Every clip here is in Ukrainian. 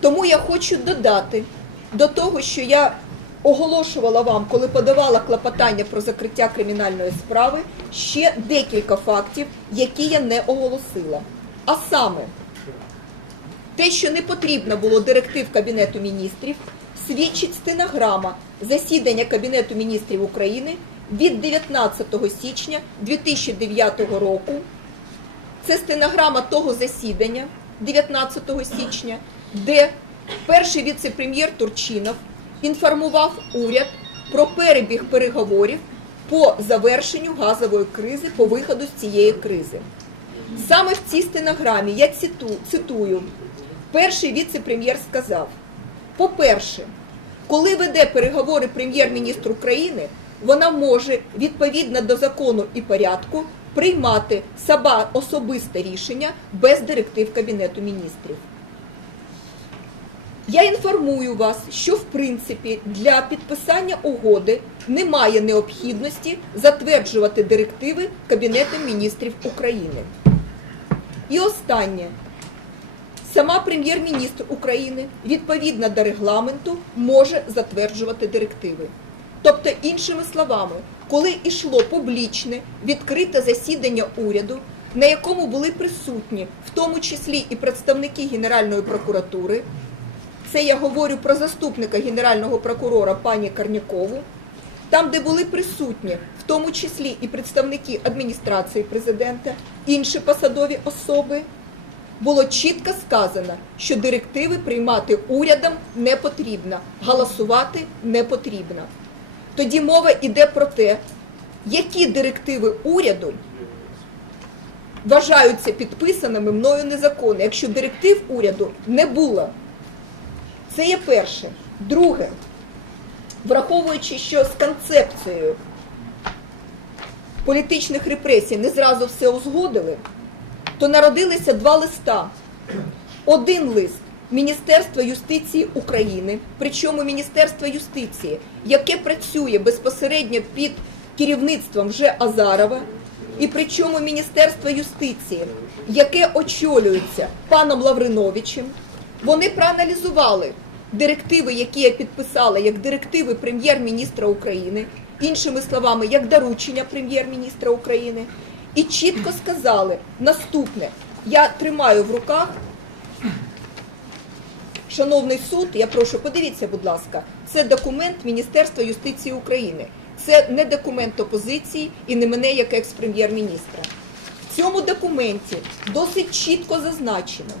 Тому я хочу додати до того, що я оголошувала вам, коли подавала клопотання про закриття кримінальної справи, ще декілька фактів, які я не оголосила. А саме, те, що не потрібно було директив Кабінету міністрів, свідчить стенограма засідання Кабінету міністрів України від 19 січня 2009 року. Це стенограма того засідання 19 січня, де перший віце-прем'єр Турчинов інформував уряд про перебіг переговорів по завершенню газової кризи, по виходу з цієї кризи. Саме в цій стенограмі я цитую, перший віце-прем'єр сказав: по-перше, коли веде переговори прем'єр-міністр України, вона може відповідно до закону і порядку приймати особисте рішення без директив Кабінету міністрів. Я інформую вас, що в принципі для підписання угоди немає необхідності затверджувати директиви Кабінетом міністрів України. І останнє. Сама прем'єр-міністр України відповідно до регламенту може затверджувати директиви. Тобто, іншими словами, коли йшло публічне відкрите засідання уряду, на якому були присутні, в тому числі і представники Генеральної прокуратури, це я говорю про заступника генерального прокурора пані Карнякову, там, де були присутні, в тому числі і представники адміністрації президента, інші посадові особи, було чітко сказано, що директиви приймати урядом не потрібно, голосувати не потрібно. Тоді мова йде про те, які директиви уряду вважаються підписаними мною незаконно, якщо директив уряду не було. Це є перше. Друге, враховуючи, що з концепцією політичних репресій не зразу все узгодили, то народилися два листа. Один лист Міністерства юстиції України, причому Міністерство юстиції, яке працює безпосередньо під керівництвом вже Азарова, і причому Міністерство юстиції, яке очолюється паном Лавриновичем, вони проаналізували директиви, які я підписала, як директиви прем'єр-міністра України, іншими словами, як доручення прем'єр-міністра України, і чітко сказали наступне: я тримаю в руках. Шановний суд, я прошу, подивіться, будь ласка, це документ Міністерства юстиції України. Це не документ опозиції і не мене як екс-прем'єр-міністра. В цьому документі досить чітко зазначено,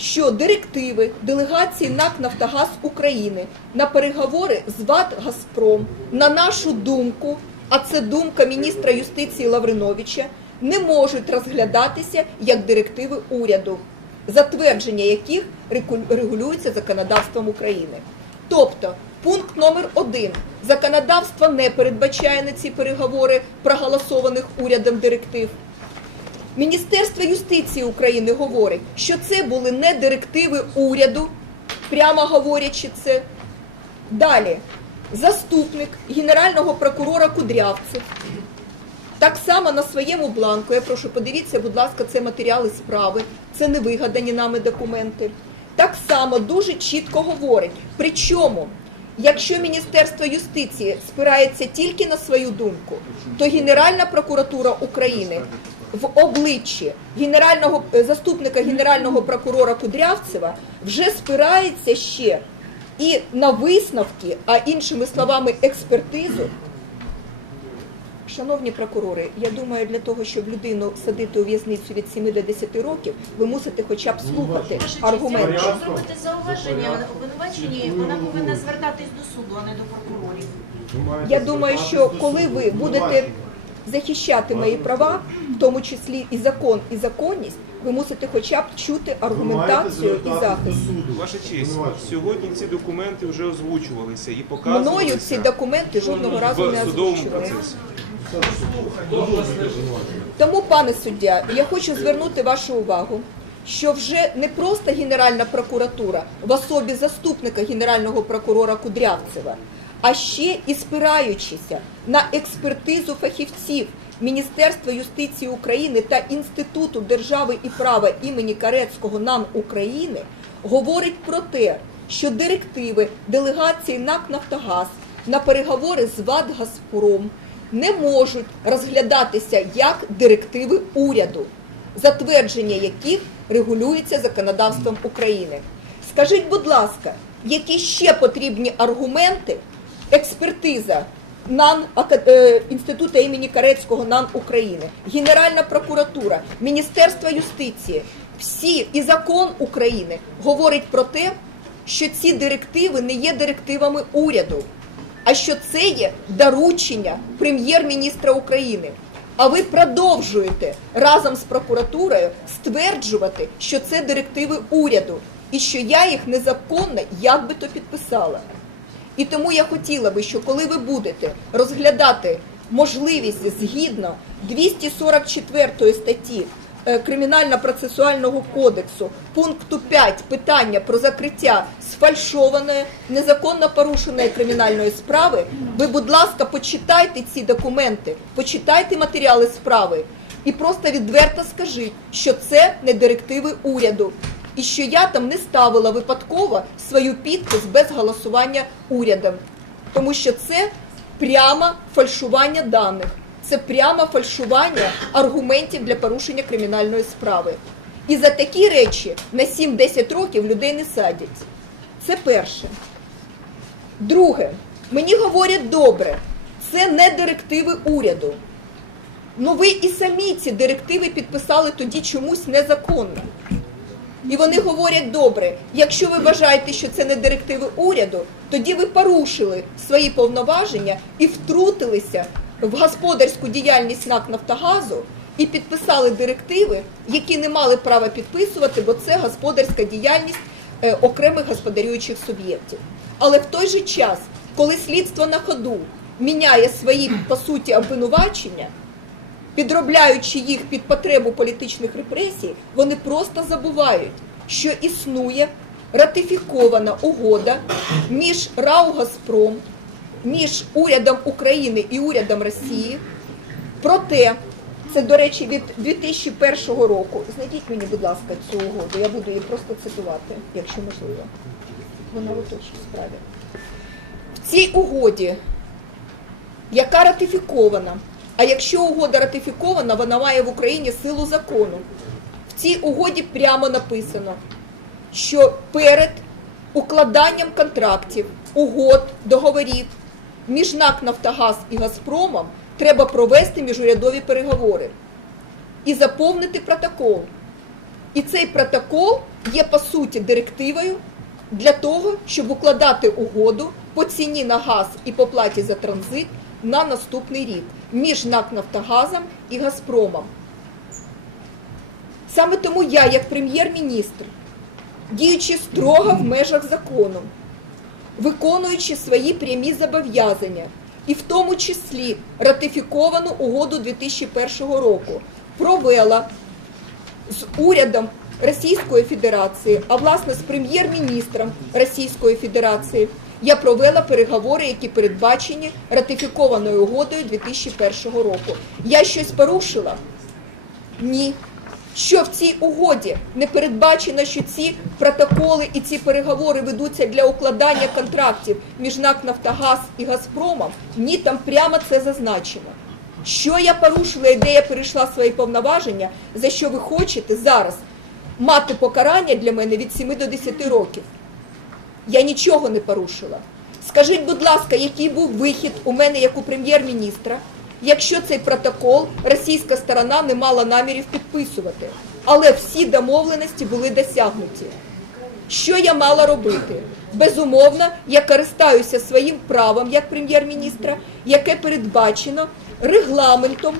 що директиви делегації НАК Нафтогаз України на переговори з ВАТ Газпром, на нашу думку, а це думка міністра юстиції Лавриновича, не можуть розглядатися як директиви уряду, затвердження яких регу- регулюється законодавством України. Тобто, пункт номер один законодавство не передбачає на ці переговори проголосованих урядом директив. Міністерство юстиції України говорить, що це були не директиви уряду, прямо говорячи це. Далі, заступник генерального прокурора Кудрявцев. Так само на своєму бланку, я прошу, подивіться, будь ласка, це матеріали справи, це не вигадані нами документи. Так само дуже чітко говорить. Причому, якщо Міністерство юстиції спирається тільки на свою думку, то Генеральна прокуратура України в обличчі генерального е, заступника генерального прокурора Кудрявцева вже спирається ще і на висновки, а іншими словами, експертизу. Шановні прокурори, я думаю, для того, щоб людину садити у в'язницю від 7 до 10 років, ви мусите хоча б слухати Ваша честь, аргументи. Якщо зробити зауваження обвинуваченні, вона повинна звертатись до суду, а не до прокурорів. Я думаю, що коли ви будете захищати мої права, в тому числі і закон, і законність, ви мусите хоча б чути аргументацію і захист. Ваша честь, сьогодні ці документи вже озвучувалися і показувалися Мною ці документи жодного разу не озвучувалися. Тому, пане суддя, я хочу звернути вашу увагу, що вже не просто Генеральна прокуратура в особі заступника Генерального прокурора Кудрявцева, а ще і спираючися на експертизу фахівців Міністерства юстиції України та Інституту держави і права імені Карецького НАН України, говорить про те, що директиви делегації НАК Нафтогаз на переговори з ВАД Газпром не можуть розглядатися як директиви уряду, затвердження яких регулюється законодавством України. Скажіть, будь ласка, які ще потрібні аргументи, експертиза НАН е, Інституту імені Карецького НАН України, Генеральна прокуратура, Міністерство юстиції, всі і закон України говорить про те, що ці директиви не є директивами уряду, а що це є доручення прем'єр-міністра України. А ви продовжуєте разом з прокуратурою стверджувати, що це директиви уряду, і що я їх незаконно як би то підписала. І тому я хотіла би, що коли ви будете розглядати можливість згідно 244 статті е, Кримінально-процесуального кодексу пункту 5 питання про закриття сфальшованої, незаконно порушеної кримінальної справи, ви, будь ласка, почитайте ці документи, почитайте матеріали справи і просто відверто скажіть, що це не директиви уряду. І що я там не ставила випадково свою підпис без голосування урядом, тому що це прямо фальшування даних, це прямо фальшування аргументів для порушення кримінальної справи. І за такі речі на 7-10 років людей не садять. Це перше. Друге, мені говорять добре, це не директиви уряду. Ну ви і самі ці директиви підписали тоді чомусь незаконно. І вони говорять добре, якщо ви вважаєте, що це не директиви уряду, тоді ви порушили свої повноваження і втрутилися в господарську діяльність НАК Нафтогазу і підписали директиви, які не мали права підписувати, бо це господарська діяльність е, окремих господарюючих суб'єктів. Але в той же час, коли слідство на ходу міняє свої по суті обвинувачення, підробляючи їх під потребу політичних репресій, вони просто забувають, що існує ратифікована угода між РАО «Газпром», між урядом України і урядом Росії про те, це, до речі, від 2001 року. Знайдіть мені, будь ласка, цю угоду. Я буду її просто цитувати, якщо можливо. Вона у точній справі. В цій угоді яка ратифікована. А якщо угода ратифікована, вона має в Україні силу закону. В цій угоді прямо написано, що перед укладанням контрактів, угод, договорів між НАК Нафтогаз і Газпромом треба провести міжурядові переговори і заповнити протокол. І цей протокол є по суті директивою для того, щоб укладати угоду по ціні на газ і по платі за транзит на наступний рік між НАК Нафтогазом і Газпромом. Саме тому я, як прем'єр-міністр, діючи строго в межах закону, виконуючи свої прямі зобов'язання, і в тому числі ратифіковану угоду 2001 року, провела з урядом Російської Федерації, а власне з прем'єр-міністром Російської Федерації, я провела переговори, які передбачені ратифікованою угодою 2001 року. Я щось порушила? Ні. Що в цій угоді не передбачено, що ці протоколи і ці переговори ведуться для укладання контрактів між НАК Нафтогаз і Газпромом? Ні, там прямо це зазначено. Що я порушила і я перейшла свої повноваження, за що ви хочете зараз мати покарання для мене від 7 до 10 років? Я нічого не порушила. Скажіть, будь ласка, який був вихід у мене як у прем'єр-міністра, якщо цей протокол російська сторона не мала намірів підписувати, але всі домовленості були досягнуті. Що я мала робити? Безумовно, я користаюся своїм правом як прем'єр-міністра, яке передбачено регламентом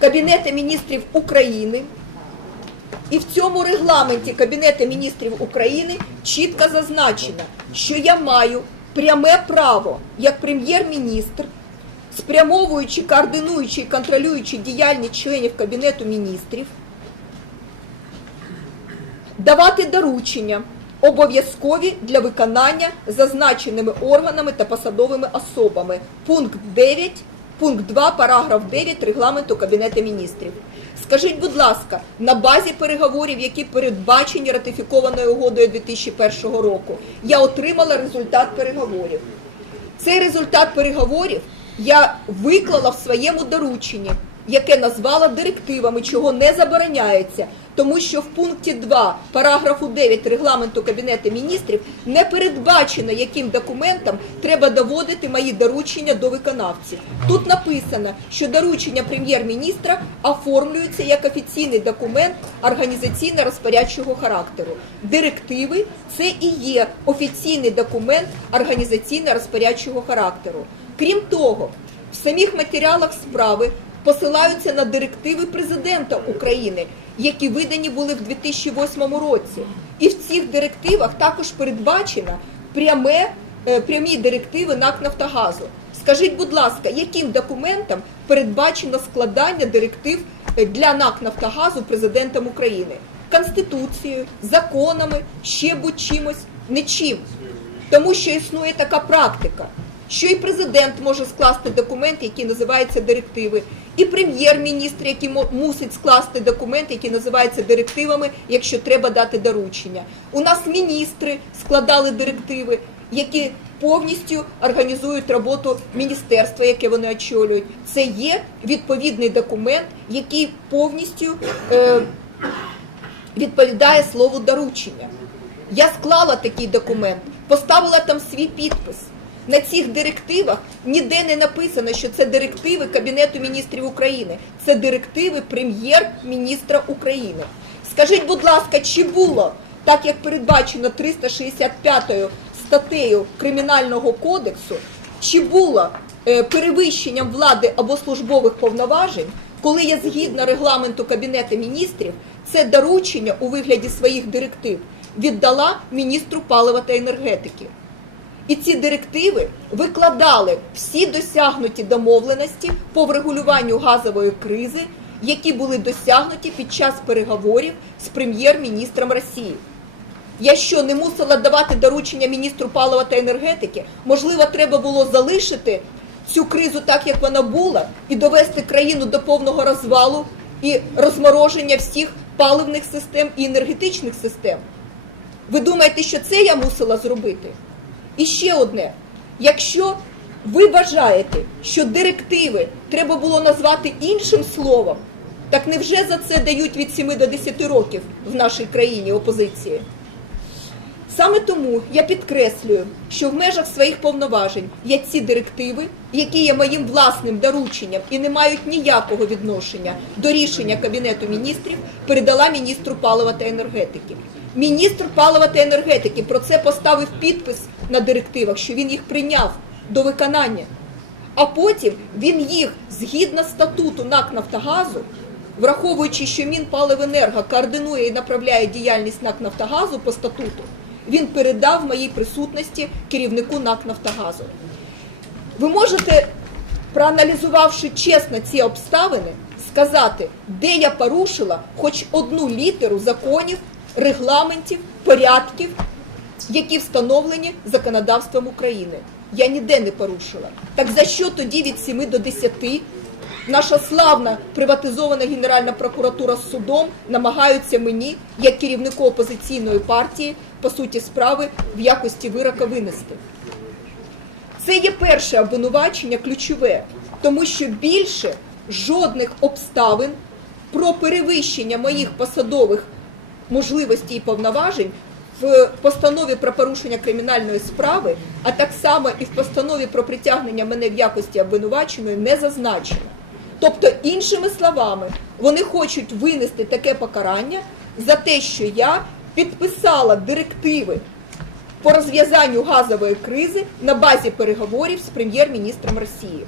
Кабінету міністрів України. І в цьому регламенті Кабінету міністрів України чітко зазначено, що я маю пряме право як прем'єр-міністр, спрямовуючи, координуючи і контролюючи діяльність членів Кабінету міністрів, давати доручення обов'язкові для виконання зазначеними органами та посадовими особами. Пункт 9, пункт 2, параграф 9 регламенту Кабінету міністрів. Скажіть, будь ласка, на базі переговорів, які передбачені ратифікованою угодою 2001 року, я отримала результат переговорів. Цей результат переговорів я виклала в своєму дорученні, яке назвала директивами, чого не забороняється, тому що в пункті 2 параграфу 9 регламенту Кабінету міністрів не передбачено, яким документам треба доводити мої доручення до виконавців. Тут написано, що доручення прем'єр-міністра оформлюються як офіційний документ організаційно-розпорядчого характеру. Директиви це і є офіційний документ організаційно-розпорядчого характеру. Крім того, в самих матеріалах справи посилаються на директиви президента України, які видані були в 2008 році. І в цих директивах також передбачено пряме, е, прямі директиви НАК Нафтогазу. Скажіть, будь ласка, яким документом передбачено складання директив е, для НАК Нафтогазу президентом України? Конституцією, законами, ще будь-чимось, нічим. Тому що існує така практика, що і президент може скласти документ, який називається директиви, і прем'єр-міністр, який мусить скласти документ, який називається директивами, якщо треба дати доручення. У нас міністри складали директиви, які повністю організують роботу міністерства, яке вони очолюють. Це є відповідний документ, який повністю е, відповідає слову доручення. Я склала такий документ, поставила там свій підпис. На цих директивах ніде не написано, що це директиви Кабінету міністрів України. Це директиви прем'єр-міністра України. Скажіть, будь ласка, чи було, так як передбачено 365 статтею Кримінального кодексу, чи було е, перевищенням влади або службових повноважень, коли я згідно регламенту Кабінету міністрів це доручення у вигляді своїх директив віддала міністру палива та енергетики. І ці директиви викладали всі досягнуті домовленості по врегулюванню газової кризи, які були досягнуті під час переговорів з прем'єр-міністром Росії. Я що не мусила давати доручення міністру палива та енергетики? Можливо, треба було залишити цю кризу так, як вона була, і довести країну до повного розвалу і розмороження всіх паливних систем і енергетичних систем. Ви думаєте, що це я мусила зробити? І ще одне: якщо ви вважаєте, що директиви треба було назвати іншим словом, так невже за це дають від 7 до 10 років в нашій країні опозиції? Саме тому я підкреслюю, що в межах своїх повноважень я ці директиви, які є моїм власним дорученням і не мають ніякого відношення до рішення Кабінету міністрів, передала міністру палива та енергетики. Міністр палива та енергетики про це поставив підпис на директивах, що він їх прийняв до виконання. А потім він їх згідно статуту НАК Нафтогазу, враховуючи, що Мінпаливенерго координує і направляє діяльність НАК Нафтогазу по статуту, він передав моїй присутності керівнику НАК Нафтогазу. Ви можете, проаналізувавши чесно ці обставини, сказати, де я порушила хоч одну літеру законів, регламентів, порядків, які встановлені законодавством України. Я ніде не порушила. Так за що тоді від 7 до 10 наша славна приватизована Генеральна прокуратура з судом намагаються мені, як керівнику опозиційної партії, по суті справи в якості вирока винести? Це є перше обвинувачення ключове, тому що більше жодних обставин про перевищення моїх посадових можливостей і повноважень в постанові про порушення кримінальної справи, а так само і в постанові про притягнення мене в якості обвинуваченої не зазначено. Тобто, іншими словами, вони хочуть винести таке покарання за те, що я підписала директиви по розв'язанню газової кризи на базі переговорів з прем'єр-міністром Росії.